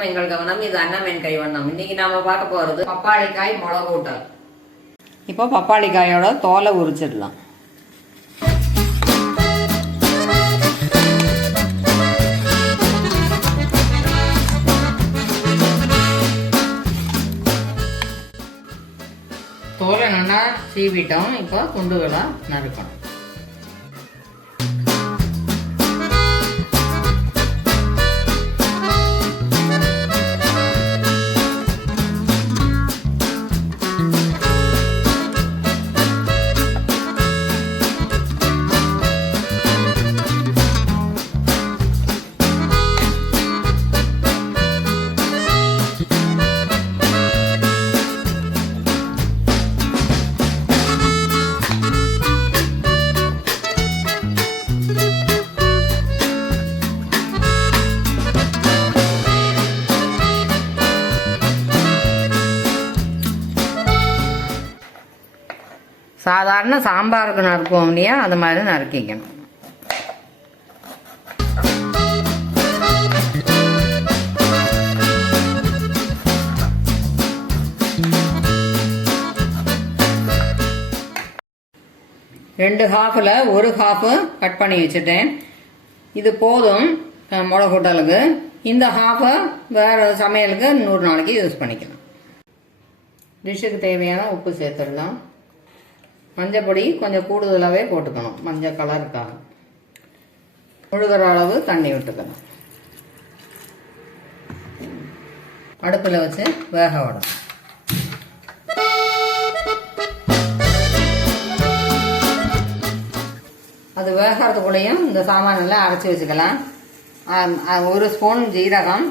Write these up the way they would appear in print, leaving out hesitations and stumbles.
வணக்கம். எங்கள் கவனம் இது அன்னமேன் கைவண்ணம். இன்னைக்கு நாம பார்க்க போறது பப்பாளிக்காய் மிளகு ஊட்டல். இப்போ பப்பாளிக்காயோட தோலை உரிச்சிடலாம். தோலை நல்லா சீவிட்டோம். இப்போ துண்டுகளா நறுக்கணும். சாதாரண சாம்பாருக்கு நறுக்குவோம் இல்லையா, அது மாதிரி நறுக்கிக்கணும். ரெண்டு ஹாஃபில் ஒரு ஹாஃபு கட் பண்ணி வச்சுட்டேன். இது போதும் மிளகு கூட்டலுக்கு. இந்த ஹாஃபை வேறு சமையலுக்கு 100 நாளைக்கு யூஸ் பண்ணிக்கலாம். டிஷ்ஷுக்கு தேவையான உப்பு சேர்த்துடலாம். மஞ்சள் பொடி கொஞ்சம் கூடுதலாகவே போட்டுக்கணும், மஞ்சள் கலருக்காக. முழுகிற அளவு தண்ணி விட்டுக்கணும். அடுப்பில் வச்சு வேக விடணும். அது வேகிறதுக்குள்ளேயும் இந்த சாமானெல்லாம் அரைச்சி வச்சுக்கலாம். 1 ஸ்பூன் ஜீரகம்,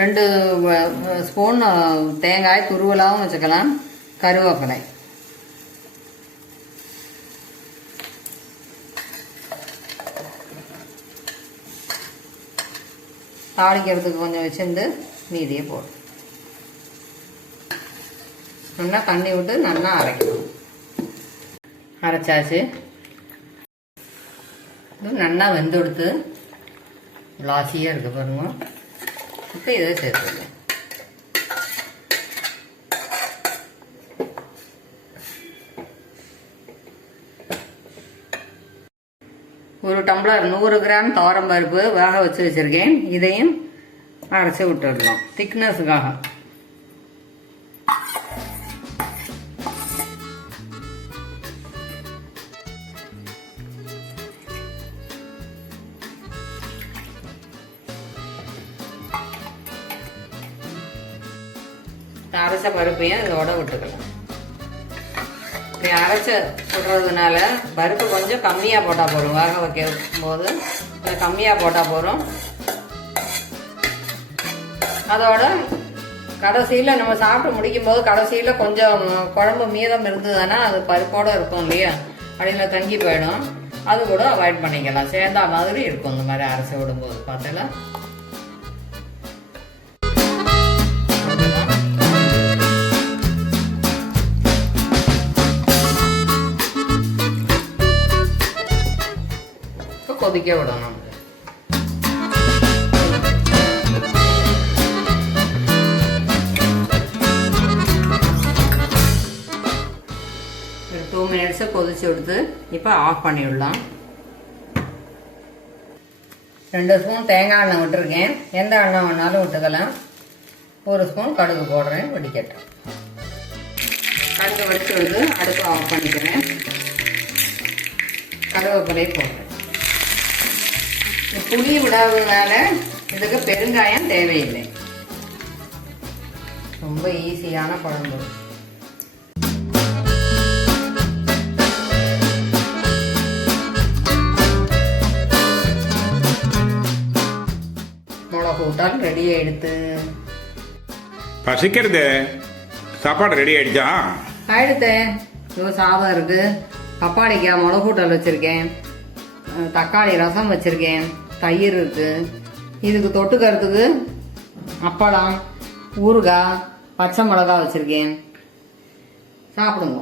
2 ஸ்பூன் தேங்காய் துருவலாகவும் வச்சுக்கலாம், கருவேப்பிலை. தாளிக்கிறதுக்கு கொஞ்சம் வச்சிருந்து மீதியை போடும். நல்லா தண்ணி விட்டு நல்லா அரைக்கணும். அரைச்சாச்சு. நல்லா வெந்து கொடுத்து லாசியாக இருக்கு பாருங்க. இப்போ இதை சேர்த்துக்கலாம். ஒரு டம்ளர் 100 கிராம் துவரம் பருப்பு வேக வச்சு வச்சிருக்கேன். இதையும் அரைச்சி விட்டுடலாம் திக்னஸுக்காக. அரைச்ச பருப்பையும் இதோட விட்டுக்கலாம். அரைச்ச விடுறதுனால பருப்பு கொஞ்சம் கம்மியாக போட்டால் போதும். வேக வைக்கும் போது கம்மியாக போட்டால் போதும். அதோட கடைசியில் நம்ம சாப்பிட்டு முடிக்கும் போது கடைசியில் கொஞ்சம் குழம்பு மீதம் இருந்ததுன்னா அது பருப்போடு இருக்கும் இல்லையா, அடியில் தங்கி போயிடும். அது கூட அவாய்ட் பண்ணிக்கலாம். சேர்ந்தா மாதிரி இருக்கும் இந்த மாதிரி அரைச்சி விடும்போது. பார்த்தல கொதிக்க விடணும். ஒரு 2 மினிட்ஸ் கொதிச்சு விடுத்து இப்போ ஆஃப் பண்ணிவிடலாம். 2 ஸ்பூன் தேங்காய் எண்ணெய் விட்டுருக்கேன். எந்த எண்ணெய் வேணாலும் விட்டுக்கலாம். 1 ஸ்பூன் கடுகு போடுறேன், வெடிக்கட்டும். கடுகு வெடிச்சு விடுத்து அடுப்பு ஆஃப் பண்ணிக்கிறேன். கருவேப்பிலை போடுறேன். புளி விடாததுனால இதுக்கு பெருங்காயம் தேவையில்லை. ரொம்ப ஈஸியான குழம்பு. மிளகு கூட்டால் ரெடி ஆயிடுத்து. பசிக்கிறது. சாப்பாடு ரெடி ஆயிடுச்சா? ஆயிடுத்தேன். சாதம் இருக்கு, பப்பாளிக்காய் மிளகு கூட்டால் வச்சிருக்கேன், தக்காளி ரசம் வச்சிருக்கேன், தயிர் இருக்கு. இதுக்கு தொட்டுக்கிறதுக்கு அப்பளம், ஊறுகாய், பச்சை மிளகாய் வச்சிருக்கேன். சாப்பிடுங்க.